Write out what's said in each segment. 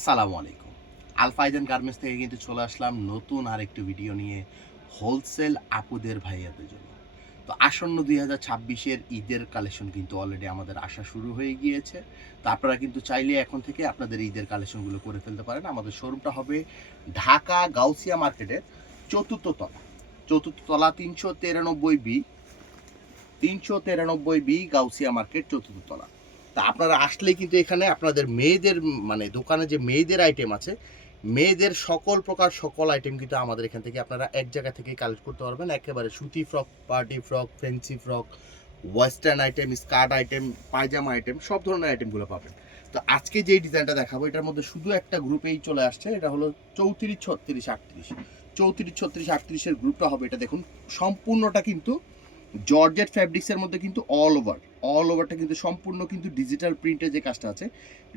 আসসালামু আলাইকুম। আল ফাইজান গার্মেন্টস থেকে কিন্তু চলে আসলাম নতুন আরেকটি ভিডিও নিয়ে হোলসেল আপুদের ভাইয়াদের জন্য। তো আসন্ন 2026-এর ঈদের কালেকশন কিন্তু অলরেডি আমাদের আসা শুরু হয়ে গিয়েছে। তো আপনারা কিন্তু চাইলে এখন থেকে আপনাদের ঈদের কালেকশনগুলো করে ফেলতে পারেন। আমাদের শোরুমটা হবে ঢাকা গাউসিয়া মার্কেটের ৪র্থ তলা। ৪র্থ তলা ৩93 বি গাউসিয়া মার্কেট ৪র্থ তলা। তা আপনারা আসলেই কিন্তু এখানে আপনাদের মেয়েদের মানে দোকানে যে মেয়েদের আইটেম আছে, মেয়েদের সকল প্রকার সকল আইটেম কিন্তু আমাদের এখান থেকে আপনারা এক জায়গা থেকেই কালেক্ট করতে পারবেন। একেবারে সুতি frock, party frock, fancy frock, western item, skirt item, পায়জামা আইটেম সব ধরনের আইটেমগুলো পাবেন। তো আজকে যেই ডিজাইনটা দেখাবো এটার মধ্যে শুধু একটা গ্রুপেই চলে আসছে, এটা হলো 34, 36, 38। 34, 36, 38-এর গ্রুপটা হবে এটা দেখুন। সম্পূর্ণটা কিন্তু জর্জেট ফ্যাব্রিক্সের মধ্যে কিন্তু অল ওভারটা কিন্তু সম্পূর্ণ কিন্তু ডিজিটাল প্রিন্টের যে কাজটা আছে,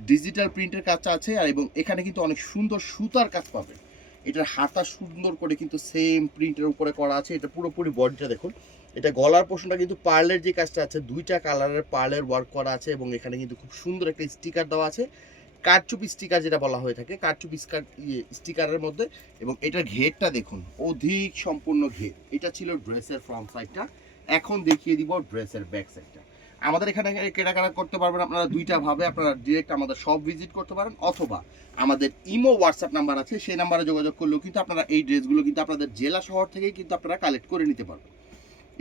ডিজিটাল প্রিন্টের কাজটা আছে। আর এবং এখানে কিন্তু অনেক সুন্দর সুতার কাজ পাবেন। এটার হাতা সুন্দর করে কিন্তু সেম প্রিন্টের উপরে করা আছে। এটা পুরোপুরি বডিটা দেখুন। এটা গলার পোর্শনটা কিন্তু পার্লের যে কাজটা আছে, দুইটা কালারের পার্লের ওয়ার্ক করা আছে এবং এখানে কিন্তু খুব সুন্দর একটা স্টিকার দেওয়া আছে, কারচুপি স্টিকার যেটা বলা হয়ে থাকে, কারচুপি স্টিকারের মধ্যে। এবং এটার ঘেরটা দেখুন, অধিক সম্পূর্ণ ঘের। এটা ছিল ড্রেসের ফ্রন্ট সাইডটা। এখন দেখিয়ে দিব ড্রেসের ব্যাক সাইডটা। আমাদের এখানে কেনাকাটা করতে পারবেন আপনারা দুইটা ভাবে। আপনারা ডিরেক্ট আমাদের শপ ভিজিট করতে পারেন, অথবা আমাদের ইমো হোয়াটসঅ্যাপ নাম্বার আছে, সেই নাম্বারে যোগাযোগ করলেও কিন্তু আপনারা এই ড্রেসগুলো কিন্তু আপনাদের জেলা শহর থেকেই কিন্তু আপনারা কালেক্ট করে নিতে পারবেন।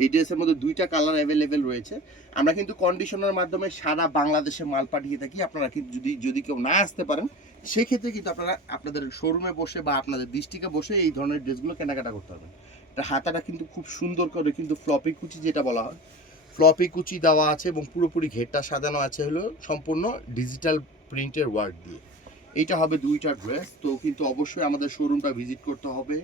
এই ড্রেসের মধ্যে দুইটা কালার অ্যাভেলেবেল রয়েছে। আমরা কিন্তু কন্ডিশনের মাধ্যমে সারা বাংলাদেশে মাল পাঠিয়ে থাকি। আপনারা কিন্তু যদি কেউ না আসতে পারেন, সেক্ষেত্রে কিন্তু আপনারা আপনাদের শোরুমে বসে বা আপনাদের ডিস্ট্রিক্টে বসে এই ধরনের ড্রেসগুলো কেনাকাটা করতে পারবেন। এটা হাতাটা কিন্তু খুব সুন্দর করে কিন্তু ফ্লপি কুচি যেটা বলা হয়, ফ্লপি কুচি দেওয়া আছে এবং পুরোপুরি ঘেরটা সাজানো আছে হলো সম্পূর্ণ ডিজিটাল প্রিন্টের ওয়ার্ক দিয়ে। এইটা হবে দুইটা ড্রেস। তো কিন্তু অবশ্যই আমাদের শোরুমটা ভিজিট করতে হবে